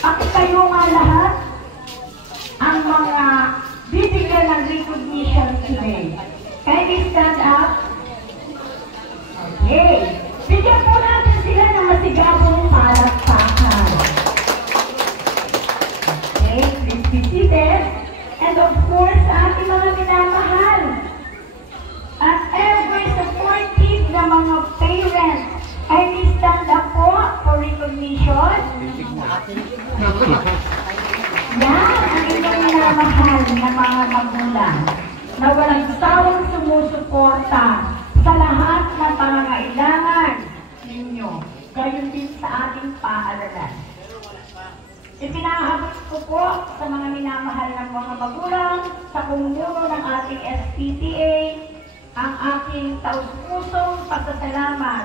Kayo nga lahat ang mga bibigyan ng recognition today. Kindly stand up. Okay. Bigyan po natin sila ng masigabong palakpakan. Okay, please be seated. And of course, ating mga minamahal at every supportive na mga parents, kindly stand up po for recognition. Yan ang inyong minamahal na mga magulang na walang sawang sumusuporta sa lahat ng pangangailangan ninyo, gayon din sa ating paaralan. Ipinahabot ko po sa mga minamahal ng mga magulang, sa pamumuno ng ating SPTA, ang aking taus-pusong pasasalamat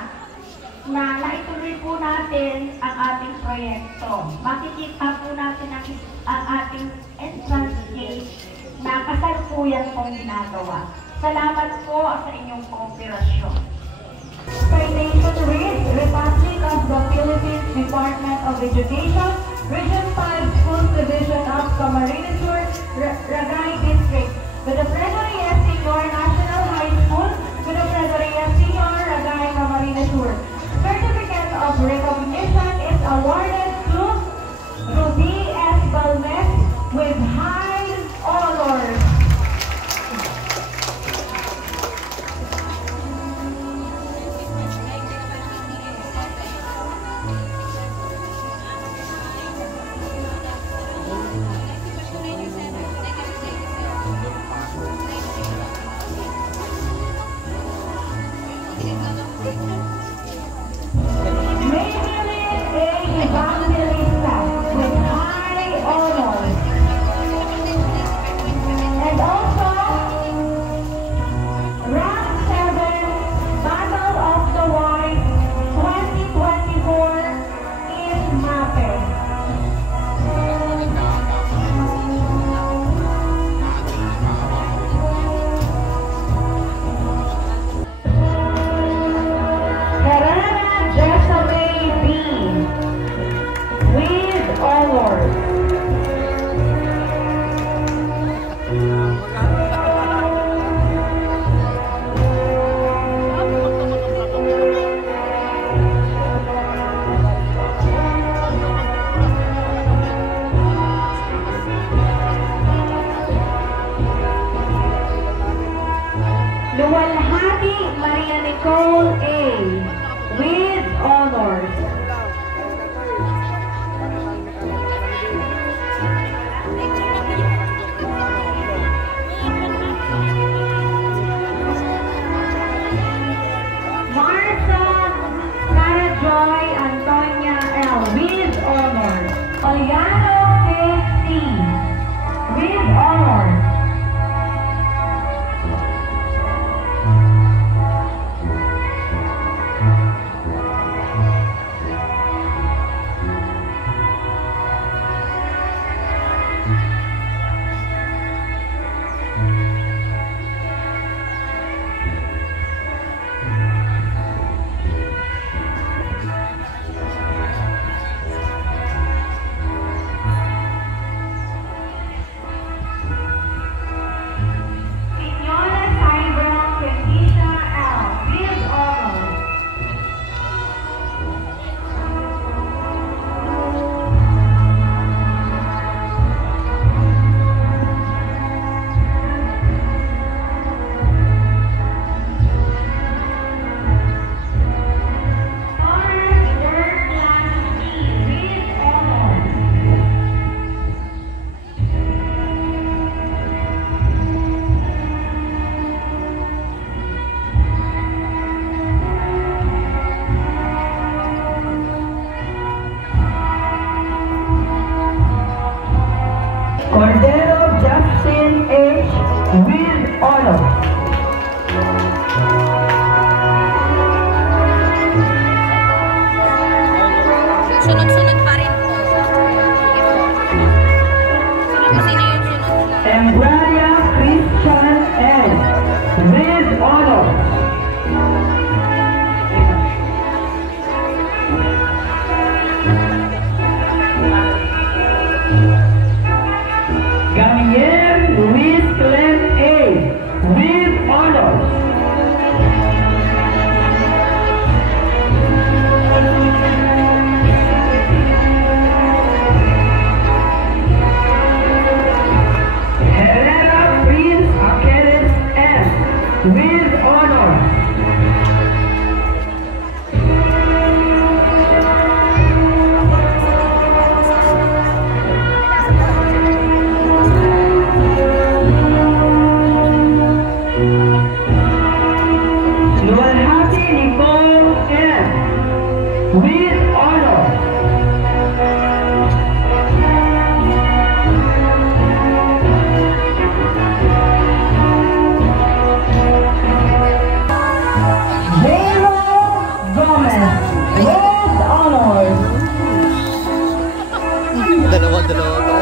na naituloy po natin ang ating proyekto. Makikita po natin ang ating entrance gate na kasalukuyan pong ginagawa. Salamat po sa inyong kooperasyon. Citation reads, Republic of the Philippines Department of Education, Region 5 Schools Division of Camarines Sur, Ragay District. With the Frederica Senior National High School, with the Frederica Senior Ragay Camarines Sur. Certificate of recognition is awarded to Ruby S. Balmes with high honors. Luwalhati Maria Nicole A. with honors. Martha Sarah Joy Antonia L. with honors. Oliano K.C. with honors. Cordero Justin H. with honors. Sunod-sunod pa rin po. Sunod pa sino yung sunod na. Embraria Christian L. with honors. with honor. Dalawa ba?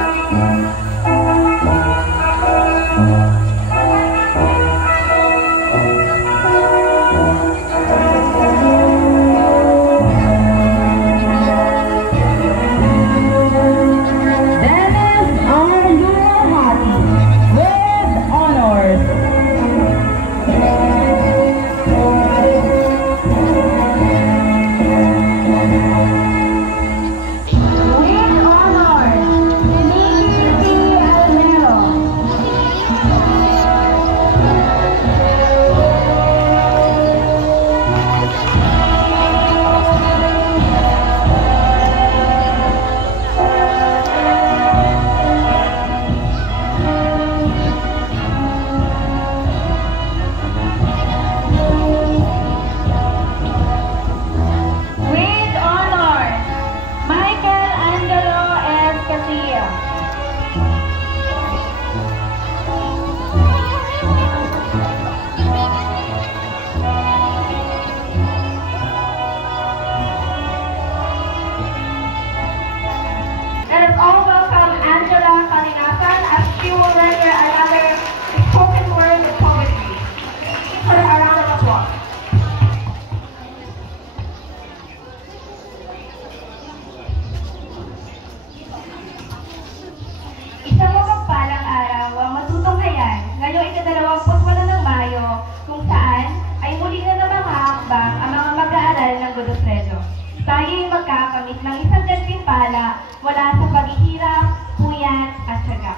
Tayo'y magkakamit ng isang gantimpala mula sa paghihirap, puyat at tiyaga.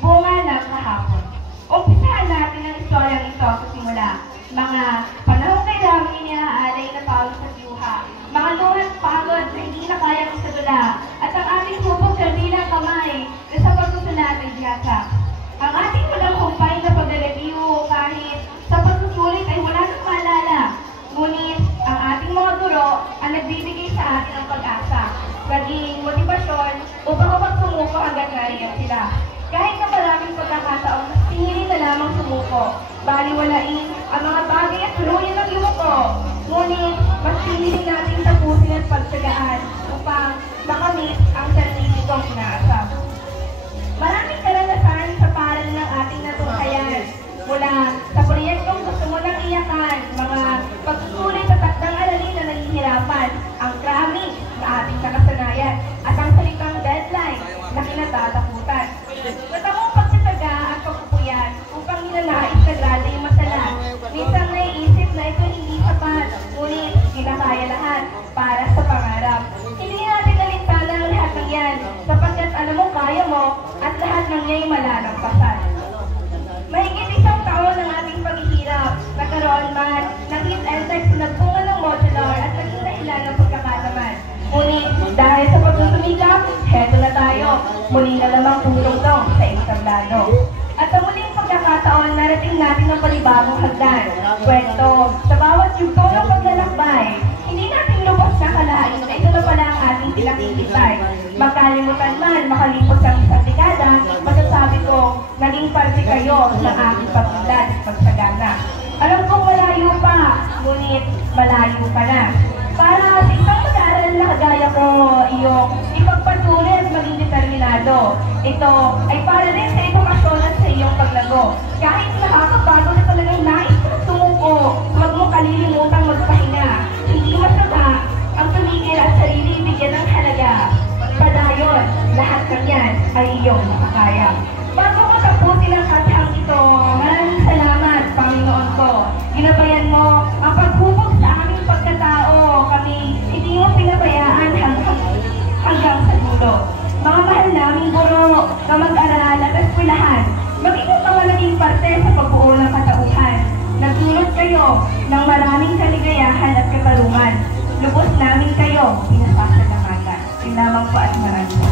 Bunga ng kahapon. Umpisahan natin ang istoryang ito sa simula. Mga panahong kay daming iniaalay na tawag sa diuha. Mga luhat pagod na hindi na kayang isadula. At ang ating hubog sa bilang kamay na sa pagsusulat ay diyasak. Ang ating walang humpay na paglalaliw kahit sa pagsusulit ay wala nang maalala. Ngunit ang ating mga guro ang nagbibigay sa atin ng pag-asa, naging motibasyon upang kapag sumuko hanggang nariyan sila. Kahit na maraming pagkakataon, tingin na lamang sumuko, baliwalain ang mga bagay at tuluyan ng yumuko. Ngunit, mas pinili natin tapusin at pagsagaan upang makamit ang sarili kong inaasam. Maraming karanasan sa paral ng ating natunghayan. Mula sa proyektong gusto mo nang iyakan, mga pagsusulit sa takdang aralin na nahihirapan, ang cramming sa ating nakasanayan, at ang salitang deadline na kinatatakutan. Natamong pagtataga at pagpupuyat upang ninanais na grado yung masalan. Minsan naiisip na ito hindi sapat, ngunit kinakaya lahat para sa pangarap. Hindi natin nalintala ang lahat ng yan, sapagkat alam mo kaya mo at lahat ng niya'y malalampasan. Mahigit isang taon ng ating paghihirap, nagkaroon man ng hit and text na nagpunga ng modular at naging dahilan ng pagkakataman. Ngunit dahil sa pagsusumikap, heto na tayo. Muli na lamang tutungtong sa entablado. At sa muling pagkakataon, narating natin ang panibagong hagdan. Kwento, sa bawat yugto ng paglalakbay, hindi natin lubos na kalahain na ito na pala ang ating pinakikitay. Magkalimutan man, makalipos ang isang dekada, masasabi ko, naging parte kayo ng aking pagpilad at pagsagana. Alam kong malayo pa, ngunit malayo pa na. Para sa isang mag-aaral na kagaya ko, iyong ipagpatuloy at maging determinado. Ito ay para rin sa edukasyon at sa iyong paglago. Kahit nakakabago na talagang nais kang sumuko, huwag mo kalilimutang magpahinga. Hindi masama ang tumigil at sarili bigyan ng halaga. Padayon, lahat ng yan ay iyong makakaya. Bago ko tapusin ang katahang ito, maraming salamat, Panginoon ko. Ginabayan mo ang paghubog sa aming pagkatao. Kami hindi mo pinabayaan hanggang sa dulo. Mga mahal naming guro, kamag-aral at eskwelahan, mag-ingat mga naging parte sa pagbuo ng katauhan. Nagdulot kayo ng maraming kaligayahan at katarungan. Lubos namin kayo pinasasalamatan. Sinamang po at maraming po.